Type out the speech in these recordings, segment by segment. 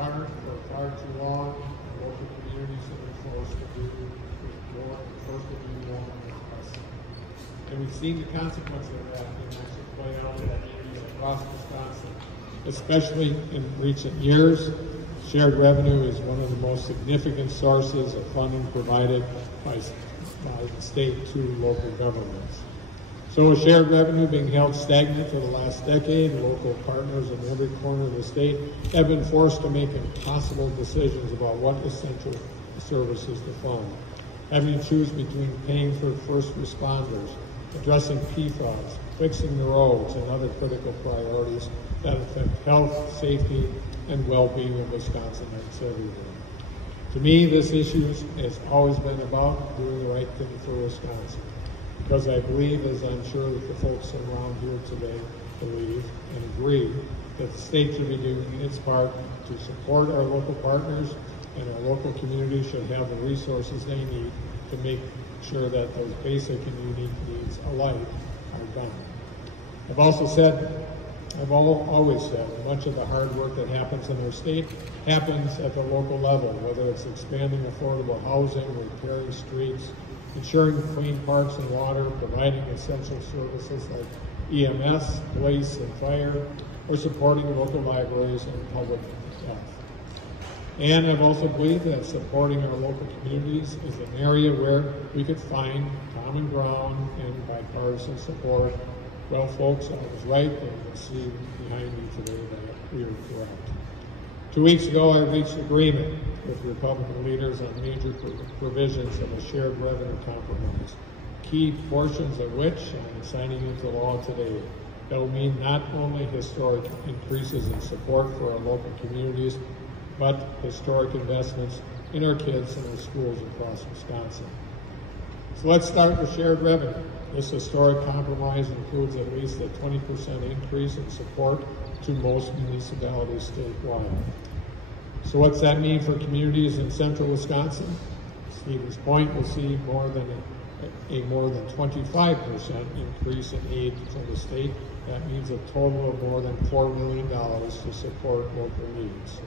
far too long. Local communities have been forced to do more with less. And we've seen the consequences of that in actually play out in communities across Wisconsin. Especially in recent years, shared revenue is one of the most significant sources of funding provided by the state to local governments. So with shared revenue being held stagnant for the last decade, local partners in every corner of the state have been forced to make impossible decisions about what essential services to fund, having to choose between paying for first responders, addressing PFAS, fixing the roads, and other critical priorities that affect health, safety, and well-being of Wisconsinites everywhere. To me, this issue has always been about doing the right thing for Wisconsin, because I believe, as I'm sure that the folks around here today believe and agree, that the state should be doing its part to support our local partners, and our local communities should have the resources they need to make sure that those basic and unique needs alike are done. I've always said, much of the hard work that happens in our state happens at the local level, whether it's expanding affordable housing, repairing streets, ensuring clean parks and water, providing essential services like EMS, police, and fire, or supporting local libraries and public health. And I've also believed that supporting our local communities is an area where we could find common ground and bipartisan support. Well, folks, I was right, and you can see behind me today that we are correct. 2 weeks ago, I reached agreement with Republican leaders on major provisions of a shared revenue compromise, key portions of which I'm signing into law today. That will mean not only historic increases in support for our local communities, but historic investments in our kids and our schools across Wisconsin. So let's start with shared revenue. This historic compromise includes at least a 20% increase in support to most municipalities statewide. So what's that mean for communities in central Wisconsin? Stevens Point will see more than 25% increase in aid from the state. That means a total of more than $4 million to support local needs.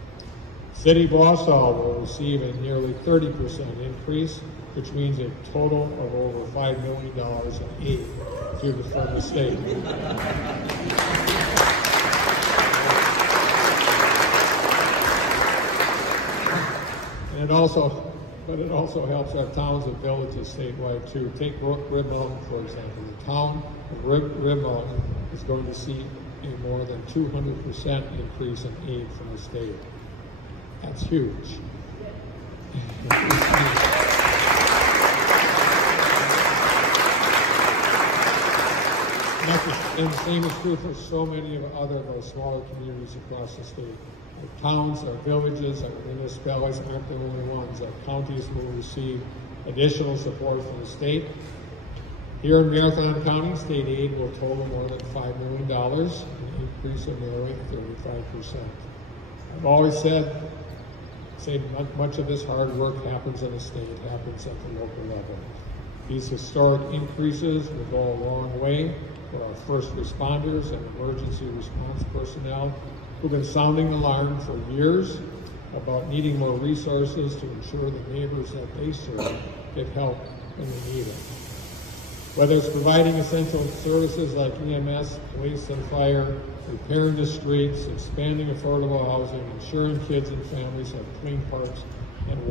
City of Wausau will receive a nearly 30% increase, which means a total of over $5 million in aid from the state. And it also helps our towns and villages statewide too. Take Rib Mountain, for example. The town of Rib Mountain is going to see a more than 200% increase in aid from the state. That's huge. And the same is true for so many of other of our smaller communities across the state. Our towns, our villages, our municipalities aren't the only ones. Our counties will receive additional support from the state. Here in Marathon County, state aid will total more than $5 million, an increase of nearly 35%. I've always said much of this hard work happens in the state, happens at the local level. These historic increases will go a long way for our first responders and emergency response personnel who've been sounding the alarm for years about needing more resources to ensure the neighbors that they serve get help when they need it. Whether it's providing essential services like EMS, police and fire, repairing the streets, expanding affordable housing, ensuring kids and families have clean parks and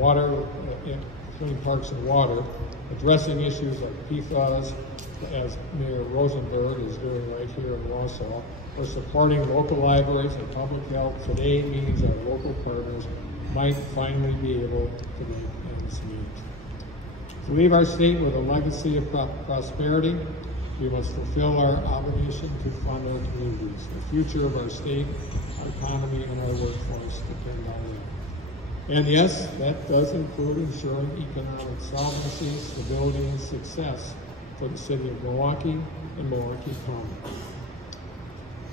water, addressing issues like PFAS, as Mayor Rosenberg is doing right here in Wausau, or supporting local libraries and public health today means our local partners might finally be able to make ends meet. To leave our state with a legacy of prosperity, we must fulfill our obligation to fund our communities. The future of our state, our economy, and our workforce depend on it. And yes, that does include ensuring economic solvency, stability, and success for the city of Milwaukee and Milwaukee County.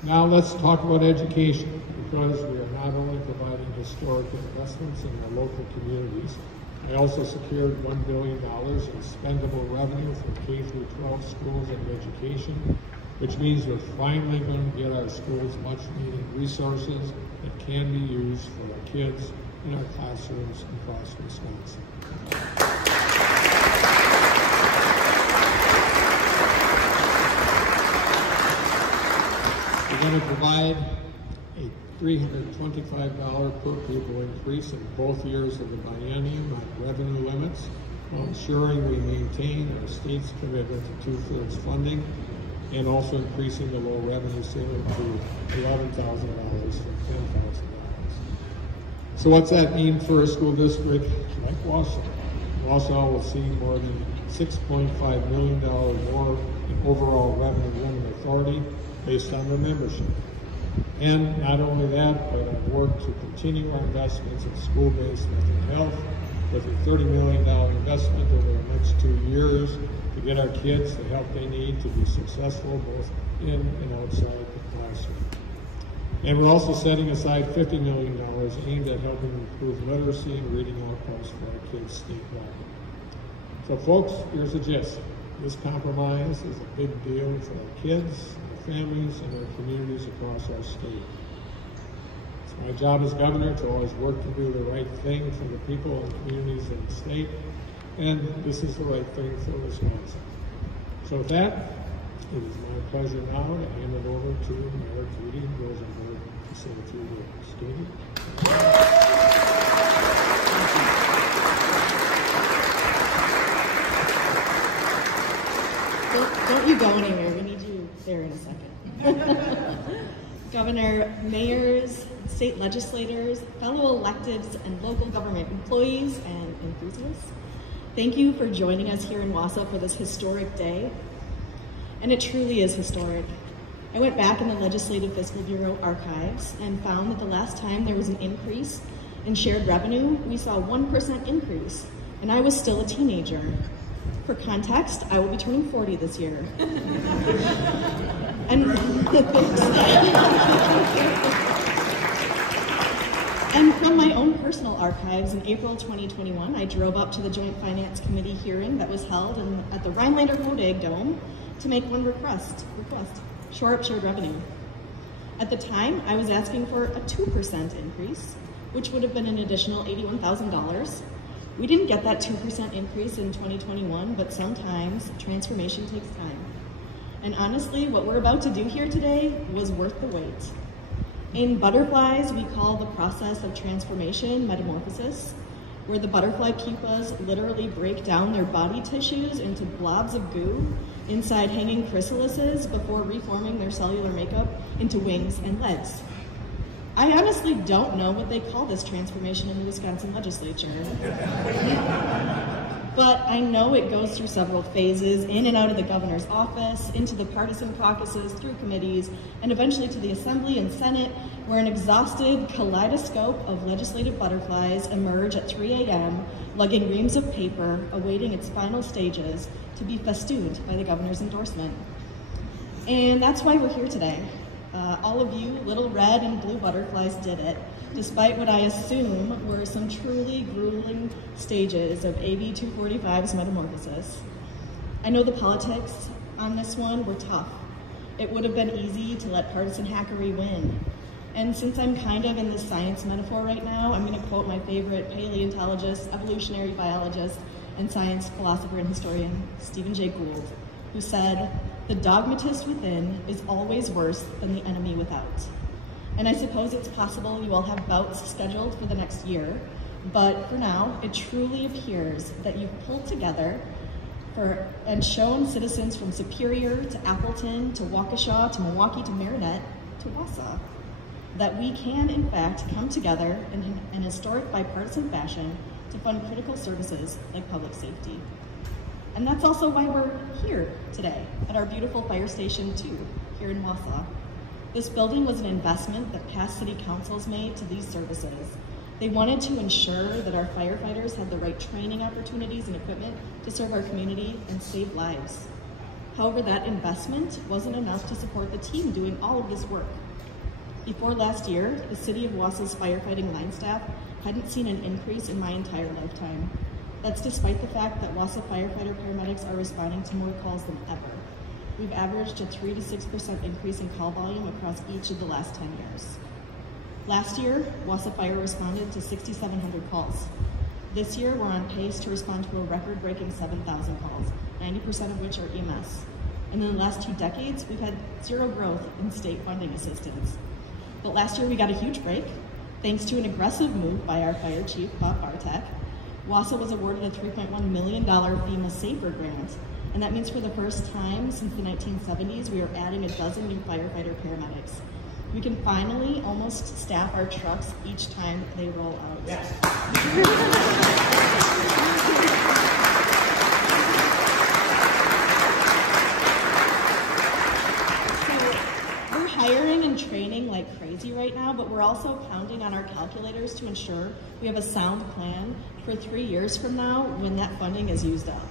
Now let's talk about education, because we are not only providing historic investments in our local communities, I also secured $1 billion in spendable revenue for K-12 schools and education, which means we're finally going to get our schools much needed resources that can be used for our kids in our classrooms across Wisconsin. We're going to provide a $325 per pupil increase in both years of the biennium on revenue limits, while ensuring we maintain our state's commitment to 2/3 funding and also increasing the low revenue ceiling to $11,000 from $10,000. So what's that mean for a school district like Wausau? Wausau will see more than $6.5 million more in overall revenue limit authority based on their membership. And not only that, but our work to continue our investments in school-based mental health with a $30 million investment over the next 2 years to get our kids the help they need to be successful both in and outside the classroom. And we're also setting aside $50 million aimed at helping improve literacy and reading outcomes for our kids statewide. So folks, here's the gist. This compromise is a big deal for our kids, our families, and our communities across our state. It's my job as governor to always work to do the right thing for the people and communities in the state, and this is the right thing for Wisconsin. So with that, it is my pleasure now to hand it over to Mayor Katie Rosenberg to say a few words. Katie? Don't you go anywhere. We need you there in a second. Governor, mayors, state legislators, fellow electeds, and local government employees and enthusiasts, thank you for joining us here in Wausau for this historic day. And it truly is historic. I went back in the Legislative Fiscal Bureau archives and found that the last time there was an increase in shared revenue, we saw a 1% increase, and I was still a teenager. For context, I will be turning 40 this year. And from my own personal archives, in April 2021, I drove up to the Joint Finance Committee hearing that was held at the Rhinelander Hodag Dome to make one request, shore up shared revenue. At the time, I was asking for a 2% increase, which would have been an additional $81,000. We didn't get that 2% increase in 2021, but sometimes transformation takes time. And honestly, what we're about to do here today was worth the wait. In butterflies, we call the process of transformation metamorphosis, where the butterfly pupas literally break down their body tissues into blobs of goo inside hanging chrysalises before reforming their cellular makeup into wings and legs. I honestly don't know what they call this transformation in the Wisconsin legislature. But I know it goes through several phases, in and out of the governor's office, into the partisan caucuses, through committees, and eventually to the Assembly and Senate, where an exhausted kaleidoscope of legislative butterflies emerge at 3 a.m., lugging reams of paper, awaiting its final stages to be festooned by the governor's endorsement. And that's why we're here today. All of you little red and blue butterflies did it, despite what I assume were some truly grueling stages of AB 245's metamorphosis. I know the politics on this one were tough. It would have been easy to let partisan hackery win. And since I'm kind of in this science metaphor right now, I'm going to quote my favorite paleontologist, evolutionary biologist, and science philosopher and historian, Stephen Jay Gould, who said, "The dogmatist within is always worse than the enemy without." And I suppose it's possible you all have bouts scheduled for the next year, but for now, it truly appears that you've pulled together and shown citizens from Superior to Appleton to Waukesha to Milwaukee to Marinette to Wausau that we can, in fact, come together in an historic bipartisan fashion to fund critical services like public safety. And that's also why we're here today at our beautiful Fire Station 2 here in Wausau. This building was an investment that past city councils made to these services. They wanted to ensure that our firefighters had the right training opportunities and equipment to serve our community and save lives. However, that investment wasn't enough to support the team doing all of this work. Before last year, the City of Wausau's firefighting line staff hadn't seen an increase in my entire lifetime. That's despite the fact that Wausau firefighter paramedics are responding to more calls than ever. we've averaged a 3 to 6% increase in call volume across each of the last 10 years. Last year, Wausau Fire responded to 6,700 calls. This year, we're on pace to respond to a record-breaking 7,000 calls, 90% of which are EMS. And in the last 2 decades, we've had zero growth in state funding assistance. But last year, we got a huge break. Thanks to an aggressive move by our fire chief, Bob Bartek, Wausau was awarded a $3.1 million FEMA SAFER grant. And that means for the first time since the 1970s, we are adding a dozen new firefighter paramedics. We can finally almost staff our trucks each time they roll out. Yes. So we're hiring and training like crazy right now, but we're also pounding on our calculators to ensure we have a sound plan for 3 years from now when that funding is used up.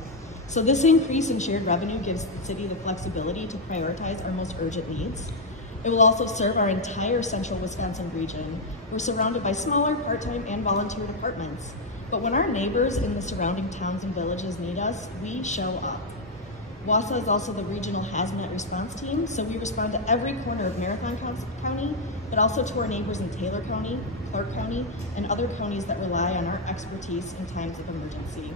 So this increase in shared revenue gives the city the flexibility to prioritize our most urgent needs. It will also serve our entire central Wisconsin region. We're surrounded by smaller part-time and volunteer departments. But when our neighbors in the surrounding towns and villages need us, we show up. Wausau is also the regional hazmat response team, so we respond to every corner of Marathon County, but also to our neighbors in Taylor County, Clark County, and other counties that rely on our expertise in times of emergency.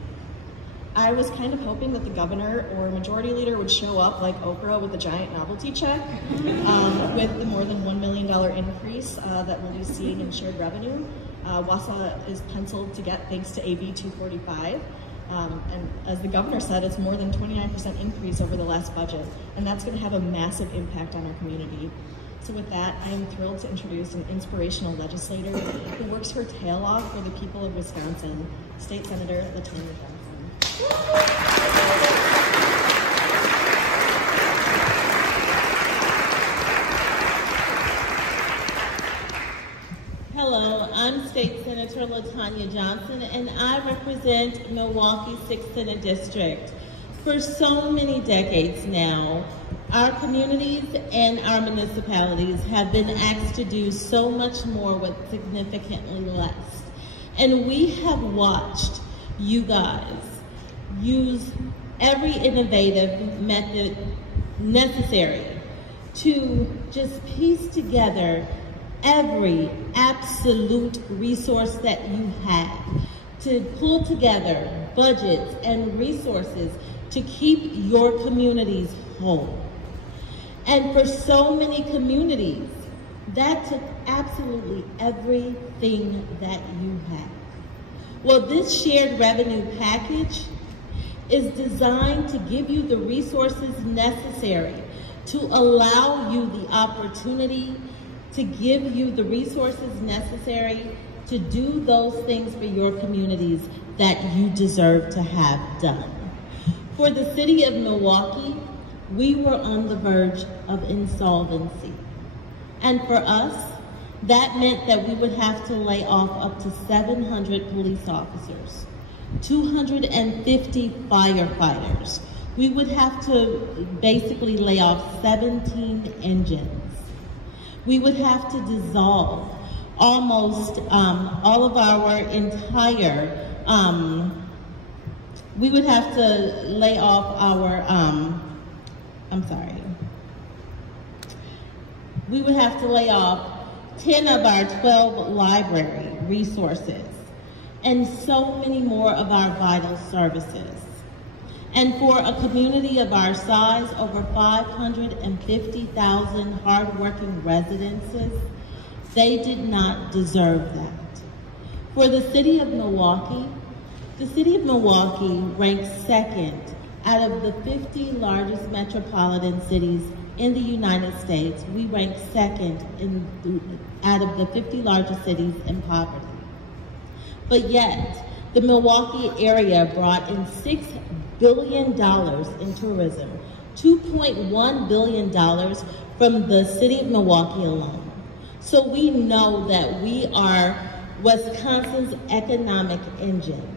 I was kind of hoping that the governor or majority leader would show up like Oprah with a giant novelty check with the more than $1 million increase that we'll be seeing in shared revenue. Wausau is penciled to get thanks to AB 245. And as the governor said, it's more than 29% increase over the last budget, and that's going to have a massive impact on our community. So with that, I am thrilled to introduce an inspirational legislator who works her tail off for the people of Wisconsin, State Senator LaTonya Johnson. Hello, I'm State Senator LaTonya Johnson, and I represent Milwaukee's 6th Senate District. For so many decades now, our communities and our municipalities have been asked to do so much more with significantly less. And we have watched you guys use every innovative method necessary to just piece together every absolute resource that you have, to pull together budgets and resources to keep your communities whole. And for so many communities, that took absolutely everything that you have. Well, this shared revenue package is designed to give you the resources necessary to allow you the opportunity, to give you the resources necessary to do those things for your communities that you deserve to have done. For the city of Milwaukee, we were on the verge of insolvency. And for us, that meant that we would have to lay off up to 700 police officers, 250 firefighters. We would have to basically lay off 17 engines. We would have to dissolve almost all of our entire, we would have to lay off our, we would have to lay off 10 of our 12 library resources and so many more of our vital services. And for a community of our size, over 550,000 hardworking residences, they did not deserve that. For the city of Milwaukee ranks second out of the 50 largest metropolitan cities in the United States. We rank second out of the 50 largest cities in poverty. But yet, the Milwaukee area brought in $6 billion in tourism, $2.1 billion from the city of Milwaukee alone. So we know that we are Wisconsin's economic engine.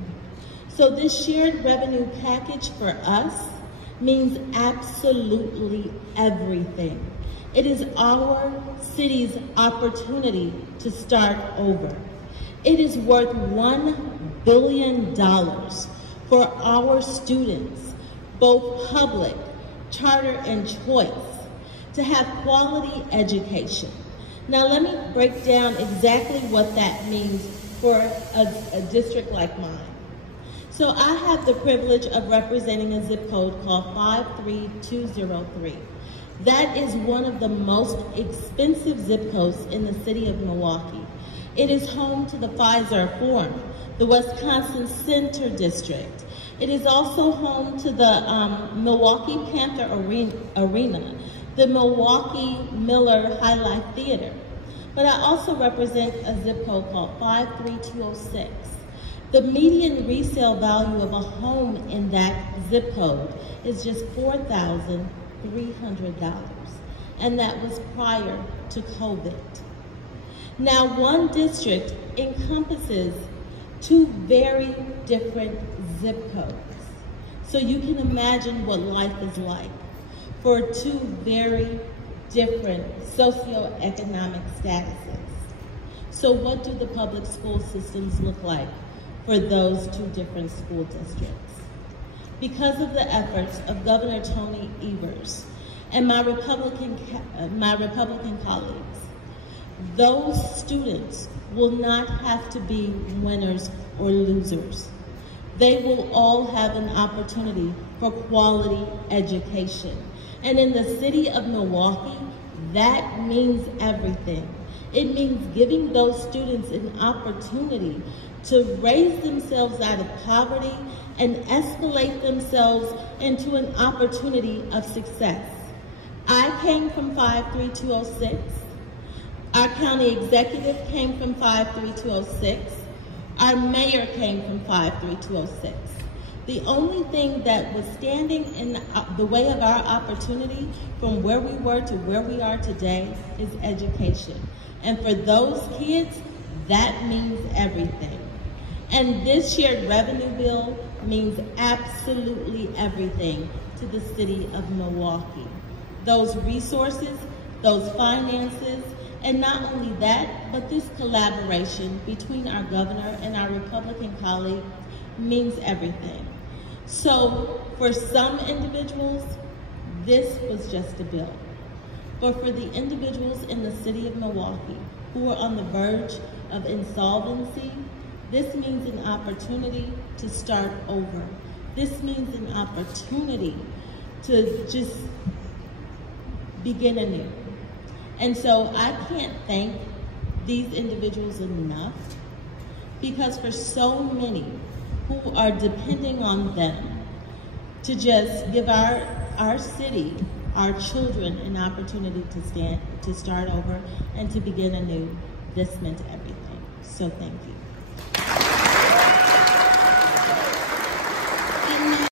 So this shared revenue package for us means absolutely everything. It is our city's opportunity to start over. It is worth $1 billion for our students, both public, charter and choice, to have quality education. Now let me break down exactly what that means for a district like mine. So I have the privilege of representing a zip code called 53203. That is one of the most expensive zip codes in the city of Milwaukee. It is home to the Pfizer Forum, the Wisconsin Center District. It is also home to the Milwaukee Panther Arena, the Milwaukee Miller High Life Theater. But I also represent a zip code called 53206. The median resale value of a home in that zip code is just $4,300, and that was prior to COVID. Now, one district encompasses two very different zip codes. So you can imagine what life is like for two very different socioeconomic statuses. So what do the public school systems look like for those two different school districts? Because of the efforts of Governor Tony Evers and my Republican colleagues, those students will not have to be winners or losers. They will all have an opportunity for quality education. And in the city of Milwaukee, that means everything. It means giving those students an opportunity to raise themselves out of poverty and escalate themselves into an opportunity of success. I came from 53206. Our county executive came from 53206. Our mayor came from 53206. The only thing that was standing in the way of our opportunity from where we were to where we are today is education. And for those kids, that means everything. And this shared revenue bill means absolutely everything to the city of Milwaukee. Those resources, those finances, and not only that, but this collaboration between our governor and our Republican colleague means everything. So for some individuals, this was just a bill. But for the individuals in the city of Milwaukee who are on the verge of insolvency, this means an opportunity to start over. This means an opportunity to just begin anew. And so I can't thank these individuals enough, because for so many who are depending on them to just give our city, our children, an opportunity to start over and to begin anew, this meant everything. So thank you.